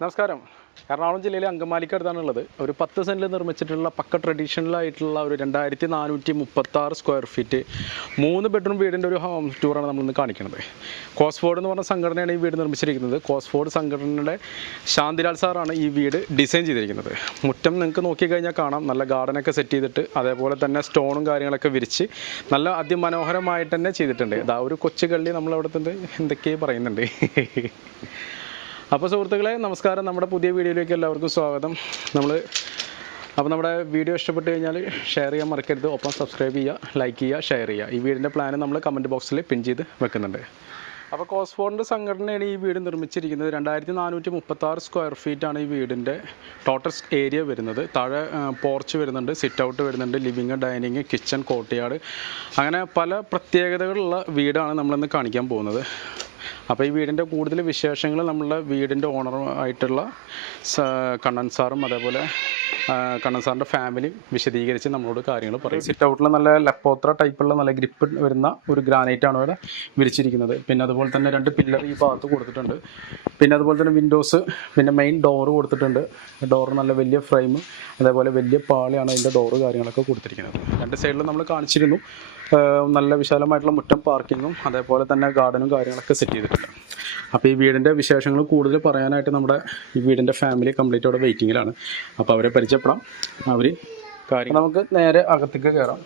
നമസ്കാരം. എറണാകുളം ജില്ലയിലെ അങ്കമാലിക്കടുത്താണുള്ളത്. ഒരു 10 സെൻറ്റിൽ നിർമ്മിച്ചിട്ടുള്ള പക്ക ട്രഡീഷണൽ ആയിട്ടുള്ള ഒരു 2436 സ്ക്വയർ ഫീറ്റ് 3 ബെഡ്റൂം വീടിൻ്റെ ഒരു ഹോം ടൂറാണ് നമ്മളിന്ന് കാണിക്കുന്നത്. കോസ്ഫോർഡ് എന്ന് പറഞ്ഞ സംഘടനയാണ് ഈ വീട് നിർമ്മിച്ചിരിക്കുന്നത്. കോസ്ഫോർഡ് സംഘടനയുടെ ശാന്തിലാൽ സാറാണ് ഈ വീട് ഡിസൈൻ ചെയ്തിരിക്കുന്നത്. മുറ്റം നിങ്ങൾക്ക് നോക്കിക്കഴിഞ്ഞാൽ കാണാം, നല്ല ഗാർഡനൊക്കെ സെറ്റ് ചെയ്തിട്ട് അതേപോലെ തന്നെ സ്റ്റോണും കാര്യങ്ങളൊക്കെ വിരിച്ച് നല്ല അതിമനോഹരമായിട്ട് തന്നെ ചെയ്തിട്ടുണ്ട്. ഇതാ ഒരു കൊച്ചു കള്ളി നമ്മളവിടെ തന്നെ എന്തൊക്കെയോ പറയുന്നുണ്ട്. അപ്പോൾ സുഹൃത്തുക്കളെ നമസ്കാരം, നമ്മുടെ പുതിയ വീഡിയോയിലേക്ക് എല്ലാവർക്കും സ്വാഗതം. അപ്പോൾ നമ്മുടെ വീഡിയോ ഇഷ്ടപ്പെട്ട് കഴിഞ്ഞാൽ ഷെയർ ചെയ്യാൻ മറക്കരുത്. ഒപ്പം സബ്സ്ക്രൈബ് ചെയ്യുക, ലൈക്ക് ചെയ്യുക, ഷെയർ ചെയ്യുക. ഈ വീടിൻ്റെ പ്ലാൻ നമ്മൾ കമൻറ്റ് ബോക്സിൽ പിൻ ചെയ്ത് വെക്കുന്നുണ്ട്. അപ്പോൾ കോസ്ഫോർഡിൻ്റെ സംഘടനയാണ് ഈ വീട് നിർമ്മിച്ചിരിക്കുന്നത്. 2436 സ്ക്വയർ ഫീറ്റാണ് ഈ വീടിൻ്റെ ടോട്ടൽ ഏരിയ വരുന്നത്. താഴെ പോർച്ച് വരുന്നുണ്ട്, സിറ്റ് ഔട്ട് വരുന്നുണ്ട്, ലിവിങ്, ഡൈനിങ്, കിച്ചൺ, കോർട്ട്യാർഡ്, അങ്ങനെ പല പ്രത്യേകതകളുള്ള വീടാണ് നമ്മളിന്ന് കാണിക്കാൻ പോകുന്നത്. അപ്പോൾ ഈ വീടിൻ്റെ കൂടുതൽ വിശേഷങ്ങൾ നമ്മളുടെ വീടിൻ്റെ ഓണർ ആയിട്ടുള്ള കണ്ണൻ സാറും അതേപോലെ കണ്ണൻ സാറിൻ്റെ ഫാമിലിയും വിശദീകരിച്ച് നമ്മളോട് കാര്യങ്ങൾ പറയും. സിറ്റ് ഔട്ടിൽ നല്ല ലപ്പോത്ര ടൈപ്പുള്ള നല്ല ഗ്രിപ്പ് വരുന്ന ഒരു ഗ്രാനൈറ്റാണ് ഇവിടെ വിരിച്ചിരിക്കുന്നത്. പിന്നെ അതുപോലെ തന്നെ 2 പില്ലർ ഈ ഭാഗത്ത് കൊടുത്തിട്ടുണ്ട്. പിന്നെ അതുപോലെ തന്നെ വിൻഡോസ്, പിന്നെ മെയിൻ ഡോറ് കൊടുത്തിട്ടുണ്ട്. ഡോറ് നല്ല വലിയ ഫ്രെയിം, അതേപോലെ വലിയ പാളിയാണ് അതിൻ്റെ ഡോറ് കാര്യങ്ങളൊക്കെ കൊടുത്തിരിക്കുന്നത്. 2 സൈഡിലും നമ്മൾ കാണിച്ചിരുന്നു. നല്ല വിശാലമായിട്ടുള്ള മുറ്റം, പാർക്കിങ്ങും അതേപോലെ തന്നെ ഗാർഡനും കാര്യങ്ങളൊക്കെ സെറ്റ് ചെയ്തിട്ടുണ്ട്. അപ്പോൾ ഈ വീടിൻ്റെ വിശേഷങ്ങൾ കൂടുതൽ പറയാനായിട്ട് നമ്മുടെ ഈ വീടിൻ്റെ ഫാമിലി കംപ്ലീറ്റ് അവിടെ വെയിറ്റിങ്ങിലാണ്. അപ്പോൾ അവരെ പരിചയപ്പെടാം. അവർ കാര്യം നമുക്ക് നേരെ അകത്തേക്ക് കയറാം.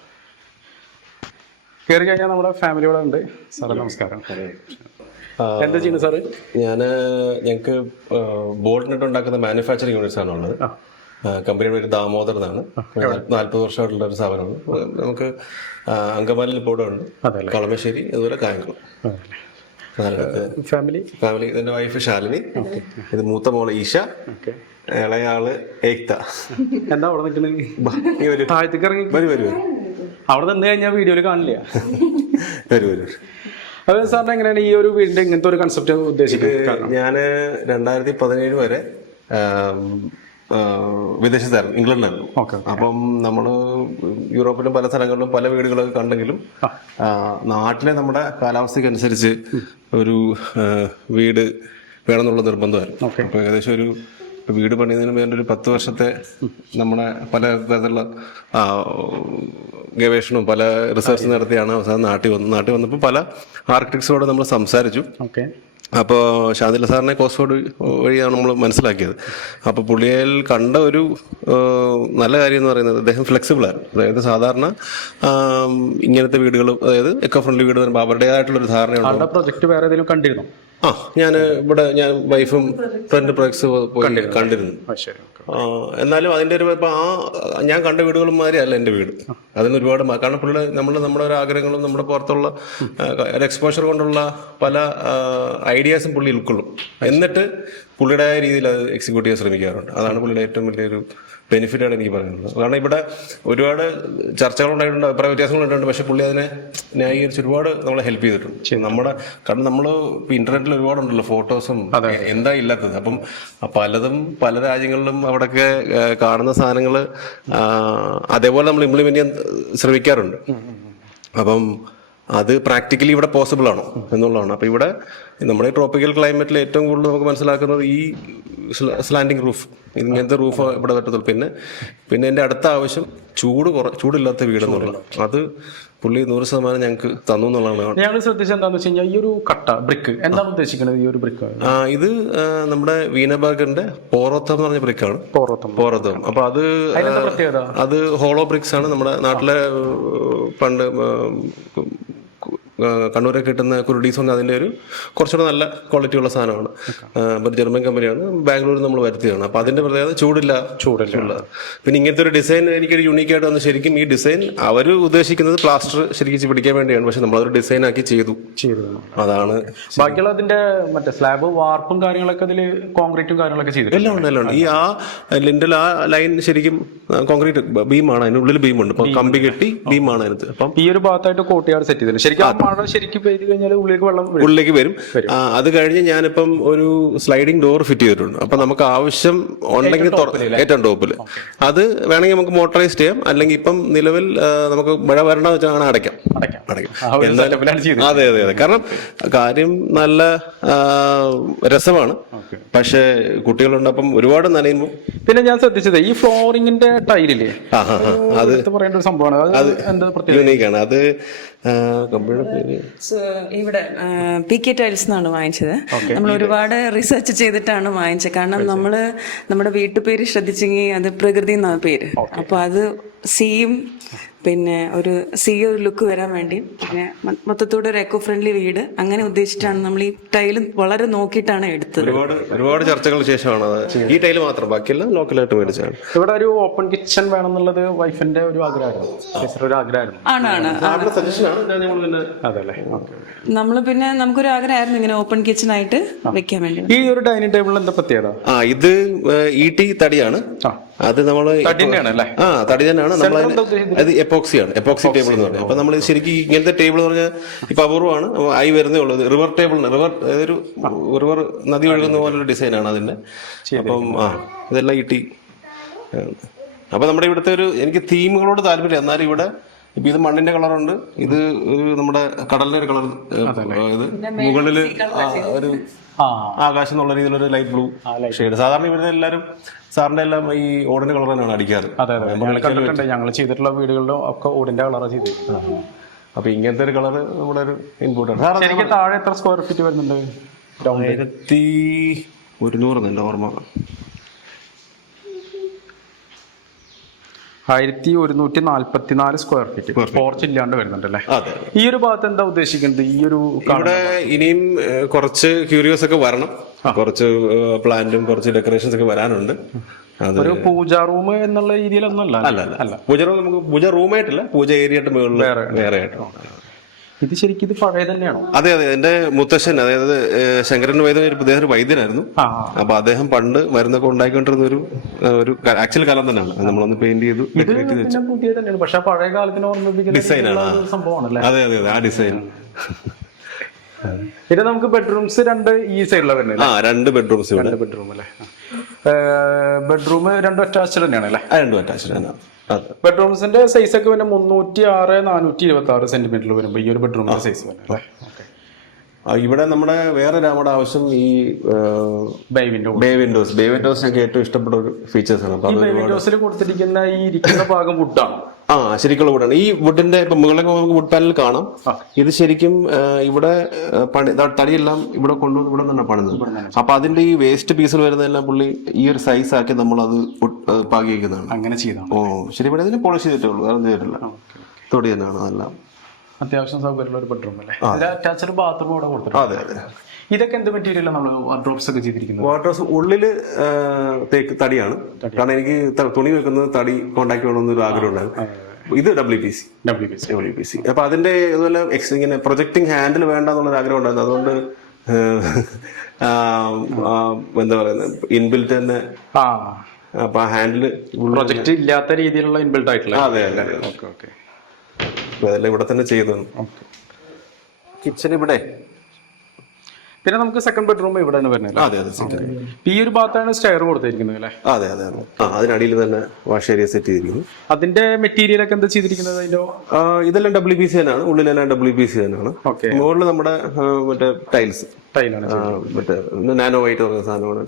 കയറി കഴിഞ്ഞാൽ നമ്മുടെ ഫാമിലി ഇവിടെ ഉണ്ട്. സാറേ നമസ്കാരം. എന്താ ചെയ്യുന്നത് സാറ്? ഞങ്ങൾക്ക് ബോർഡിനിട്ട് ഉണ്ടാക്കുന്ന മാനുഫാക്ചറിങ് യൂണിറ്റ്സ് ആണുള്ളത്. കമ്പനിയുടെ പേര് ദാമോദർ എന്നാണ്. 40 വർഷമായിട്ടുള്ള ഒരു സ്ഥാപനമാണ്. നമുക്ക് അങ്കമാലിയിൽ ബോർഡുണ്ട്, കളമശ്ശേരി, അതുപോലെ കായംകുളം. ഫാമിലി ഇതിന്റെ വൈഫ് ശാലിനി, ഇത് മൂത്ത മോള് ഈശ, ഇളയാള് ഏക്ത. എന്താ അവിടെ നിൽക്കുന്നത്? താഴത്തേക്ക് ഇറങ്ങി അവിടെ നിന്ന് കഴിഞ്ഞാൽ വീഡിയോയിൽ കാണില്ല. അത് സാറിന് എങ്ങനെയാണ് ഈ ഒരു വീടിന്റെ ഇങ്ങനത്തെ ഒരു കൺസെപ്റ്റ് ഉദ്ദേശിക്കുന്നത്? ഞാൻ 2017 വരെ വിദേശത്തായിരുന്നു, ഇംഗ്ലണ്ടിലായിരുന്നു. അപ്പം നമ്മൾ യൂറോപ്പിലും പല സ്ഥലങ്ങളിലും പല വീടുകളൊക്കെ കണ്ടെങ്കിലും നാട്ടിലെ നമ്മുടെ കാലാവസ്ഥയ്ക്ക് അനുസരിച്ച് ഒരു വീട് വേണമെന്നുള്ള നിർബന്ധമായിരുന്നു. അപ്പോൾ ഏകദേശം ഒരു വീട് പണിയുന്നതിന് വേണ്ടി ഒരു 10 വർഷത്തെ നമ്മുടെ പല തരത്തിലുള്ള ഗവേഷണവും പല റിസർച്ച് നടത്തിയാണ് അവസാനം നാട്ടിൽ വന്നപ്പോൾ പല ആർക്കിടെക്ട്സോട് നമ്മൾ സംസാരിച്ചു. അപ്പോൾ ശാന്തില സാറിനെ കോസ്ഫോർഡ് വഴിയാണ് നമ്മൾ മനസ്സിലാക്കിയത്. അപ്പോൾ പുള്ളിയിൽ കണ്ട ഒരു നല്ല കാര്യം എന്ന് പറയുന്നത് അദ്ദേഹം ഫ്ലെക്സിബിളാണ്. അതായത് സാധാരണ ഇങ്ങനത്തെ വീടുകൾ, അതായത് എക്കോ ഫ്രണ്ട്ലി വീട് വരുമ്പോൾ അവരുടേതായിട്ടുള്ളൊരു ധാരണയുണ്ട്. പ്രൊജക്ട് വേറെ ഏതെങ്കിലും കണ്ടിരുന്നു? ഞാൻ വൈഫും ഫ്രണ്ട് പ്രൊജക്ട്സ് പോയി കണ്ടിരുന്നു. എന്നാലും അതിൻ്റെ ഒരു ഞാൻ കണ്ട വീടുകളും മാതിരി അല്ല എൻ്റെ വീട്. അതിന് ഒരുപാട് കാരണം പുള്ളിയുടെ നമ്മുടെ ഒരു ആഗ്രഹങ്ങളും നമ്മുടെ പുറത്തുള്ള ഒരു എക്സ്പോഷർ കൊണ്ടുള്ള പല ഐഡിയാസും പുള്ളി ഉൾക്കൊള്ളും. എന്നിട്ട് പുള്ളിയുടെ രീതിയിൽ അത് എക്സിക്യൂട്ട് ചെയ്യാൻ ശ്രമിക്കാറുണ്ട്. അതാണ് പുള്ളിയുടെ ഏറ്റവും വലിയൊരു ബെനിഫിറ്റാണ് എനിക്ക് പറയുന്നത്. കാരണം ഇവിടെ ഒരുപാട് ചർച്ചകളുണ്ടായിട്ടുണ്ട്, അഭിപ്രായ വ്യത്യാസങ്ങളുണ്ടായിട്ടുണ്ട്. പക്ഷെ പുള്ളി അതിനെ ന്യായീകരിച്ച് ഒരുപാട് നമ്മളെ ഹെൽപ്പ് ചെയ്തിട്ടുണ്ട്. കാരണം നമ്മൾ ഇന്റർനെറ്റിൽ ഒരുപാടുണ്ടല്ലോ ഫോട്ടോസും എന്താ ഇല്ലാത്തത്. അപ്പം പലതും പല രാജ്യങ്ങളിലും അവിടെയൊക്കെ കാണുന്ന സാധനങ്ങൾ അതേപോലെ നമ്മൾ ഇംപ്ലിമെന്റ് ചെയ്യാൻ ശ്രമിക്കാറുണ്ട്. അപ്പം അത് പ്രാക്ടിക്കലി ഇവിടെ പോസിബിൾ ആണോ എന്നുള്ളതാണ്. അപ്പോൾ ഇവിടെ നമ്മുടെ ട്രോപ്പിക്കൽ ക്ലൈമറ്റിൽ ഏറ്റവും കൂടുതൽ നമുക്ക് മനസ്സിലാക്കുന്നത് ഈ സ്ലാൻഡിങ് റൂഫ്, ഇങ്ങനത്തെ റൂഫ് ഇവിടെ പറ്റത്തുള്ളൂ. പിന്നെ എൻ്റെ അടുത്ത ആവശ്യം ചൂടില്ലാത്ത വീടെന്നുള്ളത്. അത് പുള്ളി 100% ഞങ്ങൾക്ക് തന്നു എന്നുള്ളതാണ്. ഞങ്ങൾ ശ്രദ്ധിച്ചത് എന്താണെന്ന് വെച്ച് കഴിഞ്ഞാൽ ഈ ഒരു കട്ട ബ്രിക്ക് എന്താണ് ഉദ്ദേശിക്കുന്നത്? ഈ ഒരു ബ്രിക്ക് ഇത് നമ്മുടെ വീനബർഗറിന്റെ പോറോത്തം എന്ന് പറഞ്ഞ ബ്രിക്കാണ്. പോറോത്തം. അപ്പൊ അത് ഹോളോ ബ്രിക്സ് ആണ്. നമ്മുടെ നാട്ടിലെ പണ്ട് കണ്ണൂരൊക്കെ കിട്ടുന്ന കുരുടീസ് പറഞ്ഞാൽ അതിൻ്റെ ഒരു കുറച്ചുകൂടെ നല്ല ക്വാളിറ്റി ഉള്ള സാധനമാണ്. ഒരു ജർമ്മൻ കമ്പനിയാണ്, ബാംഗ്ലൂരിൽ നമ്മൾ വരുത്തിയതാണ്. അപ്പോൾ അതിൻ്റെ പ്രത്യേകത ചൂടില്ല. പിന്നെ ഇങ്ങനത്തെ ഒരു ഡിസൈൻ എനിക്കൊരു യൂണീക്കായിട്ട് വന്നു. ശരിക്കും ഈ ഡിസൈൻ അവർ ഉദ്ദേശിക്കുന്നത് പ്ലാസ്റ്റർ ശരിക്കും പിടിക്കാൻ വേണ്ടിയാണ്. പക്ഷെ നമ്മളതൊരു ഡിസൈൻ ആക്കി ചെയ്തു. അതാണ് ബാക്കിയുള്ള അതിന്റെ മറ്റേ സ്ലാബ് വാർപ്പും കാര്യങ്ങളൊക്കെ അതിൽ കോൺക്രീറ്റും കാര്യങ്ങളൊക്കെ ചെയ്തു. എല്ലാം ഉണ്ട്. ഈ ലിൻഡൽ ലൈൻ ശരിക്കും കോൺക്രീറ്റ് ബീമാണ്, അതിനുള്ളിൽ ബീമുണ്ട്. ഇപ്പൊ കമ്പി കെട്ടി ബീമാണ് അതിനകത്ത്. അപ്പം ഈ ഒരു ഭാഗത്തായിട്ട് കോർട്ട്യാർഡ് സെറ്റ് ചെയ്തിട്ടുണ്ട്. ശരിക്കും മഴ ശരിക്കും പെയ്ത് കഴിഞ്ഞാൽ ഉള്ളിലേക്ക് വെള്ളം വരും. ഉള്ളിലേക്ക് വരും. അത് കഴിഞ്ഞ് ഞാനിപ്പം ഒരു സ്ലൈഡിംഗ് ഡോർ ഫിറ്റ് ചെയ്തിട്ടുണ്ട്. അപ്പൊ നമുക്ക് ആവശ്യം ഉണ്ടെങ്കിൽ ഏറ്റവും ടോപ്പിൽ അത് വേണമെങ്കിൽ നമുക്ക് മോട്ടറൈസ് ചെയ്യാം. അല്ലെങ്കിൽ ഇപ്പം നിലവിൽ നമുക്ക് മഴ വരണ വെച്ചാൽ അടയ്ക്കാം. അതെ അതെ അതെ. കാരണം കാര്യം നല്ല രസമാണ്. പക്ഷെ കുട്ടികളുണ്ട്, അപ്പം ഒരുപാട് നനയുമ്പോൾ. പിന്നെ ഞാൻ ശ്രദ്ധിച്ചത് ഈ ഫ്ലോറിംഗിന്റെ ടൈലില്ലേ, അത് പറയേണ്ട ഒരു സംഭവമാണ്. അത് എന്താ യൂണീക്കാണ്. അത് ഇവിടെ PK ടൈൽസ് എന്നാണ് വാങ്ങിച്ചത്. നമ്മൾ ഒരുപാട് റിസർച്ച് ചെയ്തിട്ടാണ് വാങ്ങിച്ചത്. കാരണം നമ്മള് നമ്മുടെ വീട്ടുപേര് ശ്രദ്ധിച്ചെങ്കിൽ അത് പ്രകൃതി എന്നാണ് പേര്. അപ്പൊ അത് സിയും പിന്നെ ഒരു ലുക്ക് വരാൻ വേണ്ടി, പിന്നെ മൊത്തത്തോടെ ഒരു എക്കോ ഫ്രണ്ട്ലി വീട് അങ്ങനെ ഉദ്ദേശിച്ചിട്ടാണ് നമ്മൾ ഈ ടൈല് വളരെ നോക്കിയിട്ടാണ് എടുത്തത്. ഒരുപാട് ചർച്ചകൾക്ക് ശേഷമാണ് ഈ ടൈല് മാത്രം, ബാക്കിയെല്ലാം ലോക്കലായിട്ട് മേടിച്ചാണ്. ഇവിടെ ഒരു ഓപ്പൺ കിച്ചൺ വേണം എന്നുള്ളത് വൈഫിന്റെ ഒരു ആഗ്രഹമായിരുന്നു. നമ്മള് പിന്നെ നമുക്കൊരു ആഗ്രഹമായിരുന്നു ഇങ്ങനെ ഓപ്പൺ കിച്ചൺ ആയിട്ട് വെക്കാൻ വേണ്ടി. ഈ ഒരു ഡൈനിങ് ടേബിളിൽ എന്താ പ്രത്യേകത? ഇത് ET തടിയാണ്. അത് നമ്മള് തടി തന്നെയാണ്. നമ്മൾ അത് എപ്പോക്സിയാണ്, എപ്പോക്സി ടേബിൾ എന്ന് പറഞ്ഞാൽ. അപ്പൊ നമ്മൾ ശരിക്കും ഇങ്ങനത്തെ ടേബിൾ എന്ന് പറഞ്ഞാൽ ഇപ്പൊ അപൂർവമാണ്, ആയി വരുന്നേ ഉള്ളത്. റിവർ ടേബിൾ, റിവർ നദി ഒഴുകുന്ന പോലൊരു ഡിസൈനാണ് അതിന്റെ. അപ്പം ഇതെല്ലാം ET. അപ്പൊ നമ്മുടെ ഇവിടുത്തെ എനിക്ക് തീമുകളോട് താല്പര്യം. എന്നാലും ഇവിടെ ഇപ്പൊ ഇത് മണ്ണിന്റെ കളറുണ്ട്, ഇത് നമ്മുടെ കടലിന്റെ ഒരു കളർ, ഇത് മുകളില് ഒരു ആകാശം എന്നുള്ള രീതിയിലൊരു ലൈറ്റ് ബ്ലൂ ഷെയ്ഡ്. സാധാരണ ഇവരുടെ എല്ലാവരും സാറിന്റെ എല്ലാം ഈ ഓടിന്റെ കളർ തന്നെയാണ് അടിക്കാറ്. ഞങ്ങൾ ചെയ്തിട്ടുള്ള വീടുകളിലും ഒക്കെ ഓടിന്റെ കളറാണ് ചെയ്തിട്ടുള്ളത്. അപ്പൊ ഇങ്ങനത്തെ ഒരു കളർ നമ്മുടെ ഒരു ഇൻപുട്ടാണ്. ശരിക്കും താഴെ എത്ര സ്ക്വയർ ഫീറ്റ് വരുന്നുണ്ട്? 1100 എന്റെ ഓർമ്മ. 1144 സ്ക്വയർ ഫീറ്റ് പോർച്ച് ഇല്ലാണ്ട് വരുന്നുണ്ടല്ലേ? ഈ ഒരു ഭാഗത്ത് എന്താ ഉദ്ദേശിക്കുന്നത്? ഈ ഒരു ഇവിടെ ഇനിയും കുറച്ച് ക്യൂരിയോസ് ഒക്കെ വരണം, കുറച്ച് പ്ലാന്റും കുറച്ച് ഡെക്കറേഷൻസ് ഒക്കെ വരാനുണ്ട്. ഒരു പൂജാ റൂം എന്നുള്ള രീതിയിലൊന്നും അല്ല. പൂജ റൂം നമുക്ക് പൂജ റൂമായിട്ടില്ല, പൂജ ഏരിയ ആയിട്ട് മുകളിൽ വേറെ ആയിട്ട്. ഇത് ശരിക്കും ഇത് പഴയ തന്നെയാണോ? അതെ അതെ. എന്റെ മുത്തശ്ശൻ, അതായത് ശങ്കരൻ വൈദ്യൻ, അദ്ദേഹം ഒരു വൈദ്യനായിരുന്നു. അപ്പൊ അദ്ദേഹം പണ്ട് മരുന്നൊക്കെ ഉണ്ടാക്കിക്കൊണ്ടിരുന്ന ഒരു ആക്ച്വൽ കാലം തന്നെയാണ്. നമ്മളൊന്ന് പെയിന്റ് ചെയ്തു, ഡെക്കറേറ്റ് ചെയ്തു. പക്ഷെ പഴയ കാലത്തിന് ഓർമ്മിപ്പിക്കുന്ന ഡിസൈനാണ്. സംഭവമാണല്ലേ? അതെ അതെ അതെ, ആ ഡിസൈൻ. ഇത് നമുക്ക് ബെഡ്റൂംസ് 2 ഈ സൈഡിലാണ് വരുന്നത്. 2 ബെഡ്റൂംസ്. 2 ബെഡ്റൂം അല്ലേ? ബെഡ്റൂം 2 അറ്റാച്ച്ഡ് തന്നെയാണ് അല്ലേ? 2 അറ്റാച്ച്ഡ് ആണ്. ബെഡ്റൂംസിന്റെ സൈസ് ഒക്കെ പിന്നെ 306 426 സെന്റിമീറ്റർ വരുമ്പോ ഈ ഒരു ബെഡ്റൂമിന്റെ സൈസ് വരുന്നത്. ഇവിടെ നമ്മുടെ വേറെ നമ്മുടെ ആവശ്യം ഈ ബേ വിൻഡോസ് ഞങ്ങൾക്ക് ഏറ്റവും ഇഷ്ടപ്പെട്ട ഒരു ഫീച്ചേഴ്സ് ആണ്. ബേ വിൻഡോസിൽ കൊടുത്തിരിക്കുന്ന ഈ ഇരിക്കുന്ന ഭാഗം വുഡാണ്. ശരിക്കുള്ള വുഡാണ്. ഈ വുഡിന്റെ ഇപ്പൊ മുകളിലൊക്കെ നമുക്ക് വുഡ് പാനൽ കാണാം. ഇത് ശരിക്കും ഇവിടെ തടിയെല്ലാം ഇവിടെ കൊണ്ടുവന്ന് ഇവിടെ തന്നെ പണിത്. അപ്പൊ അതിന്റെ ഈ വേസ്റ്റ് പീസിൽ വരുന്നതെല്ലാം പുള്ളി ഈ ഒരു സൈസ് ആക്കി നമ്മൾ അത് പാകിക്കുന്നതാണ്. അങ്ങനെ ചെയ്താണ്. ശരി. ഇവിടെ ഇതിന് പോളിഷ് ചെയ്തിട്ടേ ഉള്ളൂ, വേറെ ചെയ്തിട്ടില്ല. തൊടി തന്നെയാണ് അതെല്ലാം. അത്യാവശ്യം സൗകര്യമുള്ള ഒരു ബെഡ്റൂം അല്ലേ? അറ്റാച്ച്ഡ് ബാത്റൂം ഇവിടെ കൊടുത്തിട്ടുണ്ട്. അതെ അതെ. ഇതൊക്കെ എന്ത് മെറ്റീരിയൽ നമ്മൾ വാർഡ്രോബ്സ് ഒക്കെ ചെയ്തിരിക്കുന്നത്? വാർഡ്രോബ്സ് ഉള്ളില് തേക്ക് തടിയാണ്. കാരണം എനിക്ക് തുണി വെക്കുന്നത് തടി കോണ്ടാക്ട് വേണമെന്നൊരു ആഗ്രഹം ഉണ്ടായിരുന്നു. ഇത് WPC. അപ്പൊ അതിന്റെ ഇതുപോലെ ഇങ്ങനെ പ്രൊജക്ടിങ് ഹാൻഡിൽ വേണ്ടെന്നുള്ളൊരു ആഗ്രഹം ഉണ്ടായിരുന്നു. അതുകൊണ്ട് എന്താ പറയുന്നത്, ഇൻബിൽറ്റ് തന്നെ. അപ്പൊ ഹാൻഡിൽ പ്രൊജക്ട് ഇല്ലാത്ത രീതിയിലുള്ള ഇൻബിൽറ്റ് ആയിട്ടുള്ള. അതെ അതെ. അതെല്ലാം ഇവിടെ തന്നെ ചെയ്തു. കിച്ചൺ ഇവിടെ. പിന്നെ നമുക്ക് സെക്കൻഡ് ബെഡ്റൂം ഇവിടെ വരുന്നത്. അതെ അതെ. ഈ ഒരു ഭാഗത്താണ് സ്റ്റെയർ കൊടുത്തിരിക്കുന്നത് അല്ലേ? അതെ അതെ അതെ. അതിനടിയിൽ തന്നെ വാഷ് ഏരിയ സെറ്റ് ചെയ്തിരിക്കുന്നു. അതിന്റെ മെറ്റീരിയൽ ഒക്കെ എന്താ ചെയ്തിരിക്കുന്നത്? അതിന്റെ ഇതെല്ലാം WPC തന്നെയാണ്. ഉള്ളിലെല്ലാം WPC തന്നെയാണ്. മുകളിൽ നമ്മുടെ മറ്റേ ടൈലാണ്, മറ്റേ നാനോ വൈറ്റ് പറഞ്ഞ സാധനമാണ്.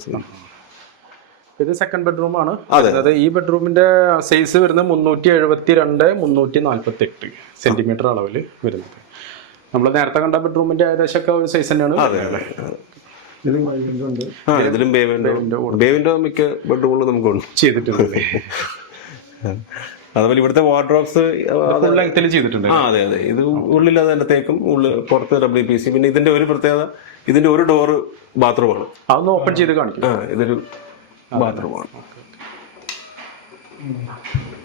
ഇത് സെക്കൻഡ് ബെഡ്റൂം ആണ്. അതായത് ഈ ബെഡ്റൂമിന്റെ സൈസ് വരുന്നത് 372 348 സെന്റിമീറ്റർ അളവിൽ വരുന്നത്. നമ്മൾ നേരത്തെ കണ്ട ബെഡ്റൂമിന്റെ ഏകദേശം ഒക്കെ ഒരു സൈസ് തന്നെയാണ്. ഇതിലും ബേവിൻഡോ മിക്ക ബെഡ്റൂമുകളും നമുക്ക് ചെയ്തിട്ടുണ്ട്. അതുപോലെ ഇവിടുത്തെ വാർഡ്രോബ്സ് ചെയ്തിട്ടുണ്ട്. അതെ അതെ. ഇത് ഉള്ളിൽ അതിന്റെ തേക്കും, പുറത്ത് WPC. പിന്നെ ഇതിന്റെ ഒരു പ്രത്യേകത, ഇതിന്റെ ഒരു ഡോറ് ബാത്റൂമാണ്. അതൊന്ന് ഓപ്പൺ ചെയ്ത് കാണിക്കും. ഇതൊരു ബാത്റൂമാണ്.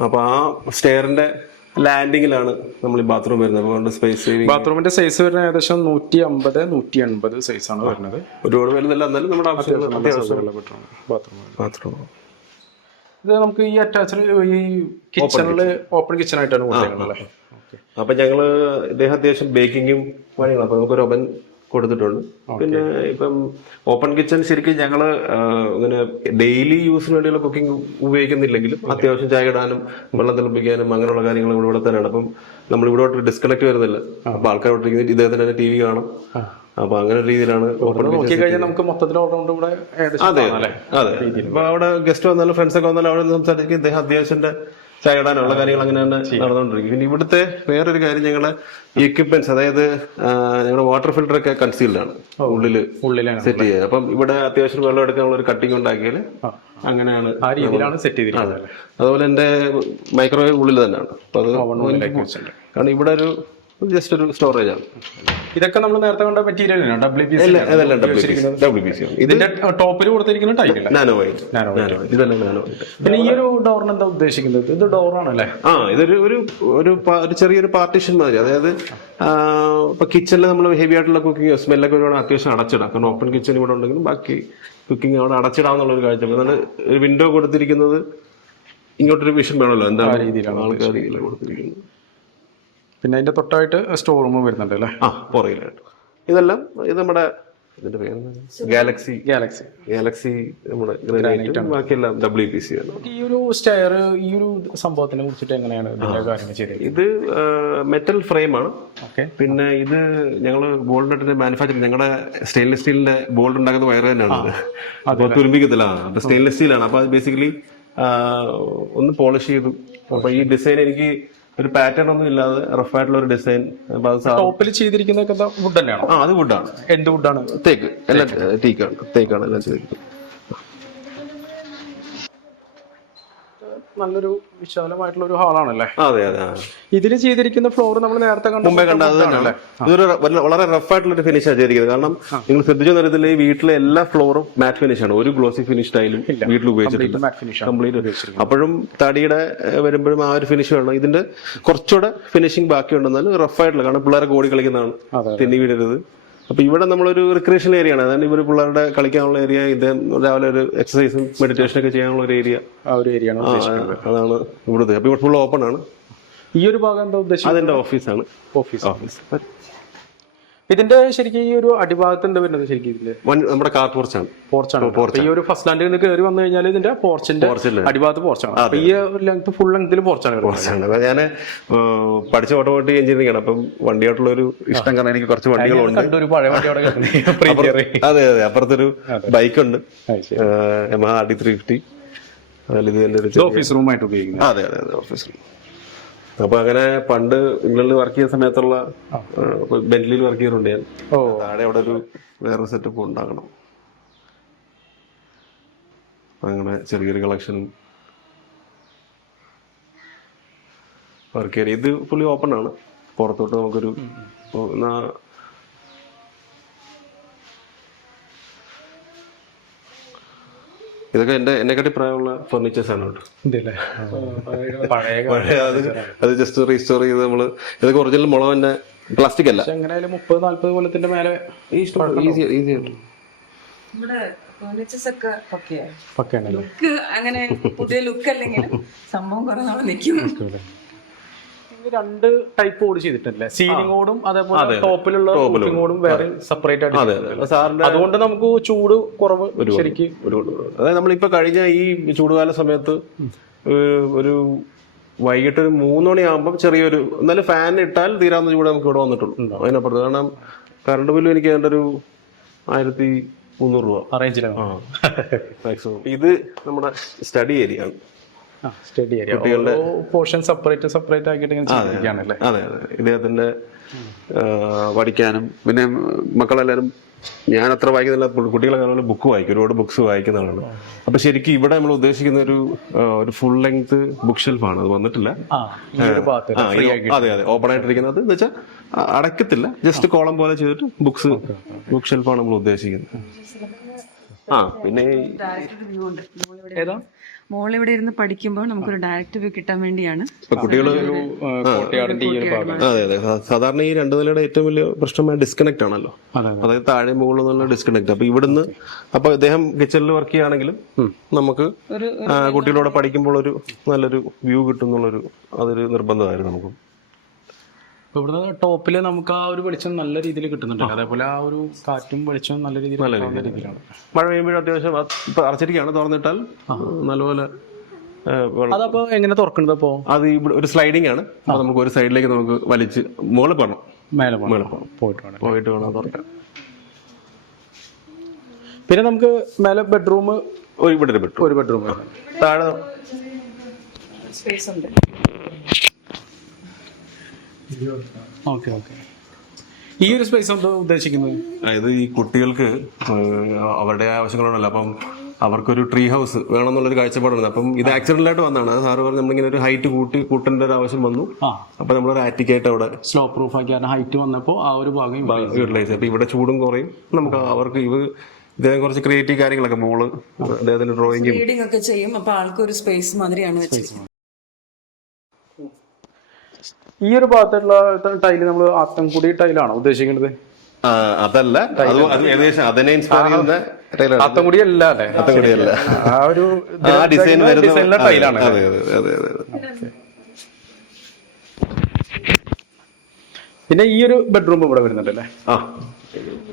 അപ്പൊ ആ സ്റ്റെയറിന്റെ ലാൻഡിങ്ങിലാണ് നമ്മൾ ഈ ബാത്റൂം വരുന്നത്. അതുകൊണ്ട് സ്പേസ് സേവിംഗ്. ബാത്റൂമിന്റെ സൈസ് വരുന്നത് ഏകദേശം 150 180 സൈസാണ് വരുന്നത്. ഒരുപാട് വലുതല്ല, എന്നാലും നമ്മുടെ ആവശ്യമുള്ള ബാത്റൂം. ഇത് നമുക്ക് ഈ അറ്റാച്ച്ഡ് ഈ കിച്ചണില് ഓപ്പൺ കിച്ചൺ ആയിട്ടാണ് കൊടുക്കുന്നത് അല്ലേ? അപ്പൊ ഞങ്ങള് ഇദ്ദേഹം അത്യാവശ്യം ബേക്കിങ്ങും പണിയാണ്. അപ്പൊ നമുക്കൊരു ഓവൻ കൊടുത്തിട്ടുണ്ട്. പിന്നെ ഇപ്പം ഓപ്പൺ കിച്ചൺ ശരിക്കും ഞങ്ങള് ഇങ്ങനെ ഡെയിലി യൂസിന് വേണ്ടിയുള്ള കുക്കിംഗ് ഉപയോഗിക്കുന്നില്ലെങ്കിലും അത്യാവശ്യം ചായ ഇടാനും വെള്ളം തിളപ്പിക്കാനും അങ്ങനെയുള്ള കാര്യങ്ങൾ ഇവിടെ തന്നെയാണ്. അപ്പം നമ്മൾ ഇവിടെ ഡിസ്കണക്ട് വരുന്നില്ല. അപ്പൊ ആൾക്കാർ ഇദ്ദേഹത്തിന് തന്നെ TV കാണും. അപ്പൊ അങ്ങനെ ഒരു രീതിയിലാണ് ഓപ്പൺ കിച്ചൺ. നമുക്ക് മൊത്തത്തിൽ ഓൾറൗണ്ട് ഇവിടെ അതെ അതെ. അപ്പൊ അവിടെ ഗസ്റ്റ് വന്നാലും ഫ്രണ്ട്സ് ഒക്കെ വന്നാലും അവിടെ സംസാരിക്കും. ഇദ്ദേഹം അത്യാവശ്യത്തിന്റെ ചായ ഇടാനുള്ള കാര്യങ്ങൾ അങ്ങനെ തന്നെ നടന്നുകൊണ്ടിരിക്കും. പിന്നെ ഇവിടുത്തെ വേറൊരു കാര്യം, ഞങ്ങളുടെ എക്യുപ്മെന്റ്സ്, അതായത് ഞങ്ങളുടെ വാട്ടർ ഫിൽറ്റർ ഒക്കെ കൺസീൽഡ് ആണ്, ഉള്ളിലാണ് സെറ്റ് ചെയ്യുക. അപ്പം ഇവിടെ അത്യാവശ്യം വെള്ളം എടുക്കാനുള്ള ഒരു കട്ടിങ് ഉണ്ടാക്കിയാൽ അങ്ങനെയാണ് ആ രീതിയിലാണ് സെറ്റ് ചെയ്തിരിക്കുന്നത്. അതുപോലെ എന്റെ മൈക്രോവേവ് ഉള്ളിൽ തന്നെയാണ്. അപ്പൊ അത് കാരണം ഇവിടെ ഒരു ജസ്റ്റ് ഒരു സ്റ്റോറേജ് ആണ്. ഇതൊക്കെ നമ്മൾ നേരത്തെ കണ്ട മെറ്റീരിയൽ ഇതിന്റെ ടോപ്പിൽ കൊടുത്തിരിക്കുന്ന ടൈൽ നാനോ വൈറ്റ്. ഇതെല്ലാം നാനോ വൈറ്റ്. പിന്നെ ഈ ഒരു ഡോറിന് എന്താ ഉദ്ദേശിക്കുന്നത്? ഇത് ഡോറാണല്ലേ? ഇതൊരു ഒരു ചെറിയൊരു പാർട്ടീഷൻ മാതിരി. അതായത് ഇപ്പൊ കിച്ചണിൽ നമ്മൾ ഹെവി ആയിട്ടുള്ള കുക്കിംഗ് സ്മെല്ലൊക്കെ വരുവാണെങ്കിൽ അത്യാവശ്യം അടച്ചിടാം. കാരണം ഓപ്പൺ കിച്ചൺ ഇവിടെ ഉണ്ടെങ്കിലും ബാക്കി കുക്കിംഗ് അവിടെ അടച്ചിടാന്നുള്ള ഒരു കാഴ്ച. എന്നാൽ ഒരു വിൻഡോ കൊടുത്തിരിക്കുന്നത് ഇങ്ങോട്ടൊരു വിഷൻ വേണമല്ലോ, എന്താ രീതിയിലാണ് ആൾക്കാർ കൊടുത്തിരിക്കുന്നത്. പിന്നെ അതിന്റെ തൊട്ടായിട്ട് സ്റ്റോർ റൂം വരുന്നുണ്ട് അല്ലേ? പുറകിലായിട്ട്. ഇതെല്ലാം ഇത് നമ്മുടെ ഇതിന്റെ പേര് ഗാലക്സി നമ്മുടെ ഗ്രാനൈറ്റ്, ബാക്കിയെല്ലാം WPC ആണ്. ഈ ഒരു സ്റ്റെയർ, ഈ ഒരു സംഭവത്തിനെ കുറിച്ചിട്ട് എങ്ങനെയാണ് കാര്യങ്ങൾ ചെയ്തത്? ഇത് മെറ്റൽ ഫ്രെയിം ആണ്. പിന്നെ ഇത് ഞങ്ങള് ബോൾഡ് നട്ടിന്റെ മാനുഫാക്ചറിങ്, ഞങ്ങളുടെ സ്റ്റെയിൻലെസ് സ്റ്റീലിന്റെ ബോൾഡ് ഉണ്ടാക്കുന്ന വയർ തന്നെയാണ്. അപ്പൊ തുരുമ്പിക്കത്തില്ല. അപ്പൊ സ്റ്റെയിൻലെസ് സ്റ്റീലാണ്. അപ്പൊ അത് ബേസിക്കലി ഒന്ന് പോളിഷ് ചെയ്തു. അപ്പൊ ഈ ഡിസൈൻ എനിക്ക് ഒരു പാറ്റേൺ ഒന്നും ഇല്ലാതെ റഫായിട്ടുള്ള ഒരു ഡിസൈൻ. ടോപ്പിൽ ചെയ്തിരിക്കുന്ന വുഡ് തന്നെയാണോ? അത് വുഡാണ്. എന്ത് വുഡാണ്? തേക്ക്. എല്ലാം തേക്കാണ് എല്ലാം ചെയ്തിരിക്കുന്നത്. നല്ലൊരു വിശാലമായിട്ടുള്ള ഒരു ഹാളാണല്ലേ? അതെ അതെ. ഇതിൽ ചെയ്തിരിക്കുന്ന ഫ്ലോർ നമ്മൾ നേരത്തെ മുമ്പേ കണ്ടത് ഇതൊരു വളരെ റഫായിട്ടുള്ള ഒരു ഫിനിഷാണ് ചെയ്തിരിക്കുന്നത്. കാരണം നിങ്ങൾ ശ്രദ്ധിച്ചു നേരത്തിൽ ഈ വീട്ടിലെ എല്ലാ ഫ്ലോറും മാറ്റ് ഫിനിഷ് ആണ്. ഒരു ഗ്ലോസി ഫിനിഷ് ടൈലും വീട്ടിൽ ഉപയോഗിച്ചിട്ടില്ല. കംപ്ലീറ്റ്. അപ്പോഴും തടിയുടെ വരുമ്പോഴും ആ ഒരു ഫിനിഷ് വേണം. ഇതിന്റെ കുറച്ചുകൂടെ ഫിനിഷിംഗ് ബാക്കിയുണ്ടെന്നാലും റഫായിട്ടുള്ള, കാരണം പിള്ളേരൊക്കെ ഓടി കളിക്കുന്നതാണ്, തെന്നി വീഴരുത്. അപ്പൊ ഇവിടെ നമ്മളൊരു റിക്രിയേഷൻ ഏരിയ ആണ്. അതായത് ഇവർ പിള്ളേരുടെ കളിക്കാനുള്ള ഏരിയ, ഇത് രാവിലെ ഒരു എക്സസൈസും മെഡിറ്റേഷൻ ഒക്കെ ചെയ്യാനുള്ള ഒരു ഏരിയ. അതാണ് ഇവിടുത്തെ. അപ്പൊ ഇവിടെ ഫുൾ ഓപ്പൺ ആണ്. ഈ ഒരു ഭാഗം എന്താ ഉദ്ദേശിച്ചത്? അതെന്റെ ഓഫീസാണ്. ഓഫീസ്. ഇതിന്റെ ശരിക്കും ഈ ഒരു അടിഭാഗത്ത് എന്താ വരുന്നത്? ശരിക്കും ഇതില് നമ്മുടെ കാർ പോർച്ചാണ്. ഈ ഒരു ഫസ്റ്റ് ലാൻഡിൽ നിന്ന് കയറി വന്നു കഴിഞ്ഞാൽ ഇതിന്റെ പോർച്ചിന്റെ അടിഭാഗത്ത് പോർച്ചാണ്. ഈ ലെങ്ത് ഫുൾ ലെങ്തിൽ പോർച്ചാണ്. ഞാൻ പഠിച്ച ഓട്ടോമോട്ടീവ് എഞ്ചിനീയറിംഗ് ആണ്. അപ്പം വണ്ടിയോട്ടുള്ള ഒരു ഇഷ്ടം കാരണം എനിക്ക് കുറച്ച് വണ്ടികളുണ്ട്. ഒരു പഴയ വണ്ടി. അതെ അതെ. അപ്പുറത്തൊരു ബൈക്കുണ്ട്, Yamaha RD350. ഓഫീസ് റൂമായിട്ട് ഉപയോഗിക്കുന്നത്. അതെ അതെ അതെ, ഓഫീസ് റൂം. അപ്പൊ അങ്ങനെ പണ്ട് ഇംഗ്ലണ്ടിൽ വർക്ക് ചെയ്ത സമയത്തുള്ള ബെന്റ്ലിയിൽ വർക്ക് ചെയ്തിട്ടുണ്ട് ഞാൻ. താഴെ അവിടെ ഒരു വേറെ സെറ്റപ്പ് ഉണ്ടാക്കണം. അങ്ങനെ ചെറിയൊരു കളക്ഷനും വർക്ക് ചെയ്ത്. ഇത് ഫുള്ളി ഓപ്പൺ ആണ്. പുറത്തോട്ട് നമുക്കൊരു ഇതൊക്കെ എന്നെക്കാട്ടി പ്രായമുള്ള ഫർണിച്ചേഴ്സ് ആണ് കേട്ടോ. അത് ജസ്റ്റ് റീസ്റ്റോർ ചെയ്ത് നമ്മള്, ഇതൊക്കെ ഒറിജിനൽ മുളക് തന്നെ, പ്ലാസ്റ്റിക് അല്ല. 30-40 കൊല്ലത്തിന്റെ മേലെ ഈസി ആയിട്ട്. അങ്ങനെ പുതിയ ലുക്ക് അല്ലെങ്കിലും സംഭവം കുറെ നാൾ നിൽക്കും. രണ്ട് ടൈപ്പ് ബോർഡ് ചെയ്തിട്ടല്ലേ? സീലിംഗ് ബോർഡും അതേപോലെ ടോപ്പിലുള്ള ബോർഡും വേറെ സെപ്പറേറ്റ് ആയിട്ട്. അതുകൊണ്ട് നമുക്ക് ചൂട് കുറവ് ശരിക്കും. അതായത് നമ്മളിപ്പോ കഴിഞ്ഞ ഈ ചൂടുകാല സമയത്ത് ഒരു വൈകിട്ട് ഒരു 3 മണിയാകുമ്പോൾ ചെറിയൊരു, എന്നാലും ഫാൻ ഇട്ടാൽ തീരാവുന്ന ചൂട് നമുക്ക് ഇവിടെ വന്നിട്ടുള്ളൂ. അതിനപ്പുറത്ത് കാരണം കറണ്ട് ബില്ല് എനിക്ക് ഏതാണ്ട് ഒരു 1300 രൂപ അറേഞ്ചിലാണ് മാക്സിമം. ഇത് നമ്മുടെ സ്റ്റഡി ഏരിയ ആണ്. കുട്ടികളുടെ പോർഷൻ സെപ്പറേറ്റ് ആക്കിയിട്ട്. അതെ അതെ. ഇദ്ദേഹത്തിന്റെ പഠിക്കാനും പിന്നെ മക്കളെല്ലാരും, ഞാൻ അത്ര വായിക്കുന്നില്ല, കുട്ടികളെ ബുക്ക് വായിക്കും, ഒരുപാട് ബുക്സ് വായിക്കുന്നതാണ്. അപ്പൊ ശരിക്കും ഇവിടെ നമ്മൾ ഉദ്ദേശിക്കുന്ന ഒരു ഫുൾ ലെങ്ത് ബുക്ക് ഷെൽഫാണ്. അത് വന്നിട്ടില്ല. അതെ അതെ, ഓപ്പൺ ആയിട്ടിരിക്കുന്നത് എന്ന് വെച്ചാൽ അടയ്ക്കത്തില്ല, ജസ്റ്റ് കോളം പോലെ ചെയ്തിട്ട് ബുക്ക് ഷെൽഫാണ് നമ്മൾ ഉദ്ദേശിക്കുന്നത്. പിന്നെ മോളിവിടെ ഇരുന്ന് പഠിക്കുമ്പോൾ നമുക്കൊരു ഡയറക്റ്റ് വ്യൂ കിട്ടാൻ വേണ്ടിയാണ്. കുട്ടികള് അതെ അതെ. സാധാരണ ഈ 2 നിലയുടെ ഏറ്റവും വലിയ പ്രശ്നമായ ഡിസ്കണക്ട് ആണല്ലോ. അതായത് താഴെ മുകളിൽ നിന്നുള്ള ഡിസ്കണക്ട്. അപ്പൊ ഇവിടുന്ന് അപ്പൊ അദ്ദേഹം കിച്ചണിൽ വർക്ക് ചെയ്യുകയാണെങ്കിലും നമുക്ക് കുട്ടികളോട് പഠിക്കുമ്പോൾ ഒരു നല്ലൊരു വ്യൂ കിട്ടും എന്നുള്ളൊരു അതൊരു നിർബന്ധമായിരുന്നു നമുക്ക്. അപ്പോൾ ഇവിടുന്ന് ടോപ്പിൽ നമുക്ക് ആ ഒരു വെളിച്ചം നല്ല രീതിയിൽ കിട്ടുന്നുണ്ട്, അതേപോലെ ആ ഒരു കാറ്റും വെളിച്ചവും നല്ല രീതിയിലാണ്. മഴ പെയ്യുമ്പോഴും അത്യാവശ്യം ഇപ്പൊ അടച്ചിരിക്കുകയാണ്, തുറന്നിട്ടാൽ നല്ലപോലെ അതപ്പോൾ എങ്ങനെ തുറക്കുന്നത്? അപ്പോൾ അത് ഇവിടെ ഒരു സ്ലൈഡിംഗ് ആണ്, അപ്പോൾ നമുക്ക് ഒരു സൈഡിലേക്ക് നമുക്ക് വലിച്ച് മുകളിൽ പോകണം, മേലെ പോകണം, പോയിട്ട് വേണം തുറക്കാൻ. പിന്നെ നമുക്ക് മേലെ ബെഡ്റൂം, ഇവിടെ ഒരു ബെഡ്റൂം താഴെ സ്പേസ് ഉണ്ട്. Okay okay. ഈ ഒരു സ്പേസ് എന്താ ഉദ്ദേശിക്കുന്നത്? അതായത് ഈ കുട്ടികൾക്ക് അവരുടെ ആവശ്യങ്ങളുണ്ടല്ലോ, അപ്പം അവർക്കൊരു ട്രീ ഹൗസ് വേണമെന്നുള്ളൊരു കാഴ്ചപ്പാടുണ്ട്. അപ്പം ഇത് ആക്സിഡന്റലായിട്ട് വന്നതാണ്. അത് സാറ് പറഞ്ഞ് നമ്മളിങ്ങനെ ഒരു ഹൈറ്റ് കൂട്ടേണ്ട ഒരു ആവശ്യം വന്നു. അപ്പൊ നമ്മളൊരു ആറ്റിക്കായിട്ട് അവിടെ സ്ലോ പ്രൂഫ് ആക്കി ഹൈറ്റ് വന്നപ്പോൾ ആ ഒരു ഭാഗം യൂട്ടിലൈസ്. അപ്പൊ ഇവിടെ ചൂടും കുറയും. നമുക്ക് അവർക്ക് ഇദ്ദേഹം കുറച്ച് ക്രിയേറ്റീവ് കാര്യങ്ങളൊക്കെ മോള് അദ്ദേഹത്തിന്റെ ഡ്രോയിങ് റീഡിംഗ് ഒക്കെ ചെയ്യും. അപ്പൊ ആൾക്കൊരു സ്പേസ് മാതിരിയാണ് വെച്ചിരിക്കുന്നത്. ഈ ഒരു ഭാഗത്തുള്ള ടൈല് നമ്മൾ ആത്തൻകുടി ടൈലാണോ ഉദ്ദേശിക്കുന്നത്? അതല്ല, അത് ഏകദേശം അതിനെ ഇൻസ്പയർ ചെയ്യുന്ന ആത്തൻകുടി അല്ല അല്ലേ? അത്തൻകുടിയല്ല, ആ ഒരു ഡിസൈൻ വരുന്ന ടൈലാണ്. അതെ അതെ അതെ അതെ. പിന്നെ ഈ ഒരു ബെഡ്റൂം ഇവിടെ വരുന്നുണ്ട് അല്ലേ?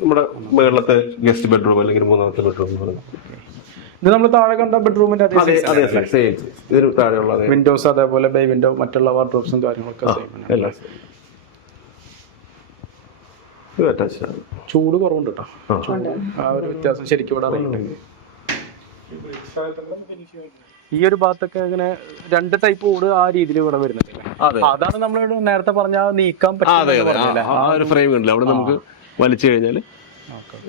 നമ്മുടെ മുകളിലത്തെ ഗസ്റ്റ് ബെഡ്റൂം അല്ലെങ്കിൽ മൂന്നാമത്തെ ബെഡ്റൂം. ഇത് നമ്മൾ താഴെ കണ്ട ബെഡ്റൂമിന്റെ ഇതിന് താഴെയുള്ള വിൻഡോസ്, അതേപോലെ ബേ വിൻഡോ, മറ്റുള്ള വാർഡ്രോബ്സും കാര്യങ്ങളൊക്കെ ചൂട് കുറവുണ്ട് കേട്ടോ. ആ ഒരു വ്യത്യാസം ശരിക്കും ഇവിടെ അറിയുന്നുണ്ട്. ഈ ഒരു ഭാഗത്തൊക്കെ ഇങ്ങനെ രണ്ട് ടൈപ്പ് ഓട് ആ രീതിയിൽ ഇവിടെ വരുന്നുണ്ട്. അതാണ് നമ്മൾ നേരത്തെ പറഞ്ഞ നീക്കാൻ പറ്റും. ആ ഒരു ഫ്രെയിം ഉണ്ടല്ലോ, അവിടെ നമുക്ക് വലിച്ചു കഴിഞ്ഞാൽ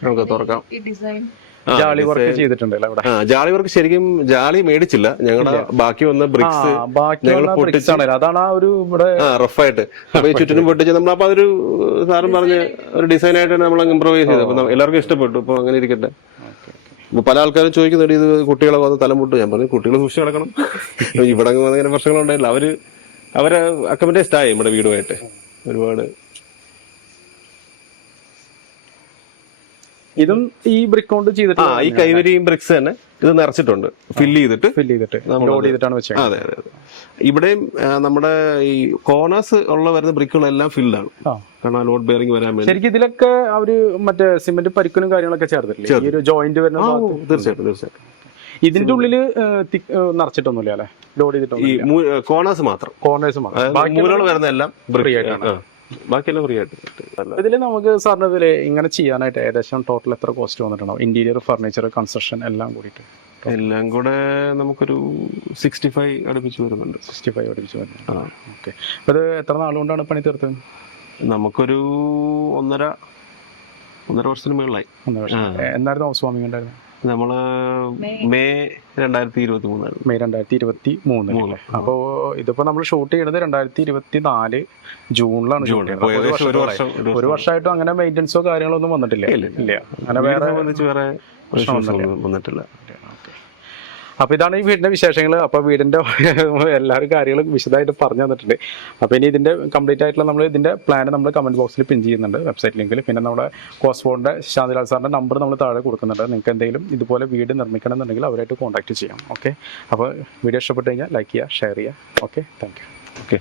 നമുക്ക് തുറക്കാം. ജാളി വർക്ക് ചെയ്തിട്ടുണ്ടല്ലോ അവിടെ. ജാളി വർക്ക് ശരിക്കും ജാളി മേടിച്ചില്ല, ഞങ്ങളുടെ ബാക്കി വന്ന ബ്രിക്സ് അതാണ് ആ ഒരു ഇവിടെ റഫായിട്ട് അപ്പൊ ഈ ചുറ്റിനും പൊട്ടിച്ച് നമ്മൾ. അപ്പൊ അതൊരു സാറും പറഞ്ഞ് ഒരു ഡിസൈൻ ആയിട്ട് നമ്മൾ ഇംപ്രൂവൈസ് ചെയ്തു. അപ്പൊ എല്ലാവർക്കും ഇഷ്ടപ്പെട്ടു. അപ്പൊ അങ്ങനെ ഇരിക്കട്ടെ. അപ്പൊ പല ആൾക്കാരും ചോദിക്കുന്നുണ്ട് ഇത് കുട്ടികളെ വന്ന് തലമുട്ട്. ഞാൻ പറഞ്ഞു കുട്ടികൾ സൂക്ഷിച്ച് നടക്കണം. ഇവിടെ അങ്ങനെ പ്രശ്നങ്ങളുണ്ടായില്ല. അവര് അക്കമഡേറ്റ് ആയി നമ്മുടെ വീടുമായിട്ട് ഒരുപാട്. ഇതും ഈ ബ്രിക്ക് കൊണ്ട് ചെയ്തിട്ട് ഈ കൈവരിയും ബ്രിക്സ് തന്നെ ഇത് നിറച്ചിട്ടുണ്ട്, ഫില്ല് ചെയ്തിട്ടാണ് വെച്ചത്. അതെ അതെ അതെ. ഇവിടെയും നമ്മുടെ ഈ കോർണേഴ്സ് ഉള്ള വരുന്ന ബ്രിക്കുകളെല്ലാം ഫില്ലാണ്, കാരണം ലോഡ് ബെയറിംഗ് വരാൻ വേണ്ടി. ശരിക്കും ഇതിലൊക്കെ അവര് മറ്റേ സിമെന്റ് പരിക്കനും കാര്യങ്ങളൊക്കെ ചേർത്തിട്ടില്ലേ? ഈ ഒരു ജോയിന്റ് വരുന്ന തീർച്ചയായിട്ടും. ഇതിന്റെ ഉള്ളില് നിറച്ചിട്ടൊന്നുമില്ല അല്ലെ? ലോഡ് ചെയ്തിട്ടൊന്നും. ഈ കോർണേഴ്സ് മാത്രം മൂലകൾ വരുന്ന എല്ലാം ഫ്രീ ആയിട്ടാണ്, ബാക്കിയെല്ലാം ഫ്രീ ആയിട്ട്. ഇതില് നമുക്ക് സാറിന് ഇതില് ഇങ്ങനെ ചെയ്യാനായിട്ട് ഏകദേശം ടോട്ടൽ എത്ര കോസ്റ്റ് വന്നിട്ടുണ്ടാവും? ഇന്റീരിയർ, ഫർണിച്ചർ, കൺസ്ട്രക്ഷൻ എല്ലാം കൂടിയിട്ട് എല്ലാം കൂടെ നമുക്കൊരു 65 അടുപ്പിച്ച് വരുന്നുണ്ട്. 65 അടുപ്പിച്ച് വരുന്നുണ്ട്. ഓക്കെ. അപ്പൊ ഇത് എത്ര നാളുകൊണ്ടാണ് പണി തീർത്തത്? നമുക്കൊരു ഒന്നര വർഷത്തിന് മുകളിലായി. എന്നായിരുന്നു ഹൗസ് വാമിംഗ് ഉണ്ടായിരുന്നു? നമ്മള് മെയ് 2023. മെയ് 2023. അപ്പോ ഇതിപ്പോ നമ്മൾ ഷൂട്ട് ചെയ്യുന്നത് 2024 ജൂണിലാണ് ഷൂട്ട് ചെയ്യുന്നത്. ഒരു വർഷമായിട്ടും അങ്ങനെ മെയിൻ്റെനൻസോ കാര്യങ്ങളോ ഒന്നും വന്നിട്ടില്ല? ഇല്ല, അങ്ങനെ വേറെ വന്നിട്ടില്ല. അപ്പൊ ഇതാണ് ഈ വീടിന്റെ വിശേഷങ്ങൾ. അപ്പൊ വീടിന്റെ എല്ലാവരും കാര്യങ്ങളും വിശദമായിട്ട് പറഞ്ഞു തന്നിട്ടുണ്ട്. അപ്പൊ ഇനി ഇതിന്റെ കംപ്ലീറ്റ് ആയിട്ടുള്ള നമ്മൾ ഇതിന്റെ പ്ലാൻ നമ്മൾ കമന്റ് ബോക്സിൽ പിൻ ചെയ്യുന്നുണ്ട്, വെബ്സൈറ്റ് ലിങ്കിൽ. പിന്നെ നമ്മുടെ കോസ്ഫോണിന്റെ ശാന്തിലാൽ സാറിന്റെ നമ്പർ നമ്മൾ താഴെ കൊടുക്കുന്നുണ്ട്. നിങ്ങൾക്ക് എന്തെങ്കിലും ഇതുപോലെ വീട് നിർമ്മിക്കണം എന്നുണ്ടെങ്കിൽ അവരായിട്ട് കോൺടാക്ട് ചെയ്യാം. ഓക്കെ. അപ്പോൾ വീഡിയോ ഇഷ്ടപ്പെട്ട് കഴിഞ്ഞാൽ ലൈക്ക് ചെയ്യുക, ഷെയർ ചെയ്യുക. Okay, thank you. ഓക്കെ.